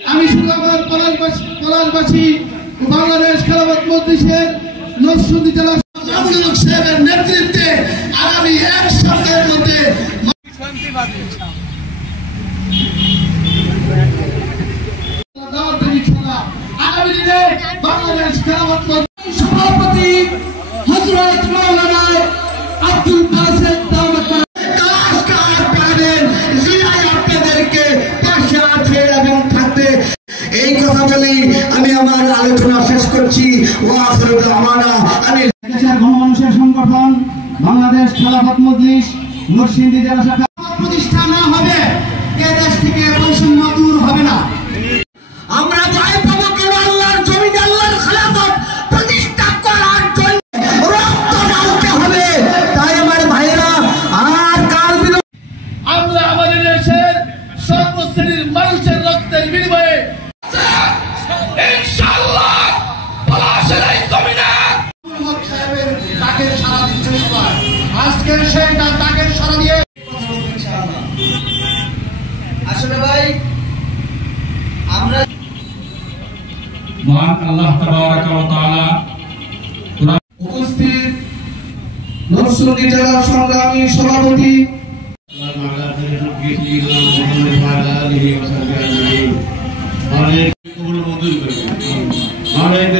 আমি শুধু আমার পলাশবাসী ও বাংলাদেশ খেলাফত মজলিসের নরসিংদী জেলা সাহেবের নেতৃত্বে আগামী এক সপ্তাহের মধ্যে আগামী দিনে বাংলাদেশ খেলাফত মজলিস সভাপতি হযরত মাওলানা আব্দুল বাসেত দাওয়াত এই কথা বলি আমি আমার আলোচনা শেষ করছি। দেশের গণমানুষের সংগঠন বাংলাদেশ খেলাফত মজলিস নরসিংদী জেলা শাখা প্রতিষ্ঠা না হবে এ দেশ থেকে বৈষম্য দূর হবে না। আমরা জয় পাবো কেন আল্লাহর জমিনে আল্লাহর খেলাফত প্রতিষ্ঠা করার জন্য রক্ত ঢালতে হবে। তাই আমার ভাইরা আর কাল বিলম্ব আমরা আমাদের দেশের সর্বশ্রেণীর মানুষের রক্তের বিনিময়ে ইনশাআল্লাহ পলাশের এই জমিনে সাহেবের তাকের সারা দিচ্ছে সবাই। আজকে সেইটা তাকের সারা দিয়ে আসলে ভাই আমরা মহান আল্লাহ তাবারক ওয়া তাআলা উপস্থিত নরসিংদী জেলা সংগ্রামী সভাপতি অনেক কবুল মঞ্জুর করবেন।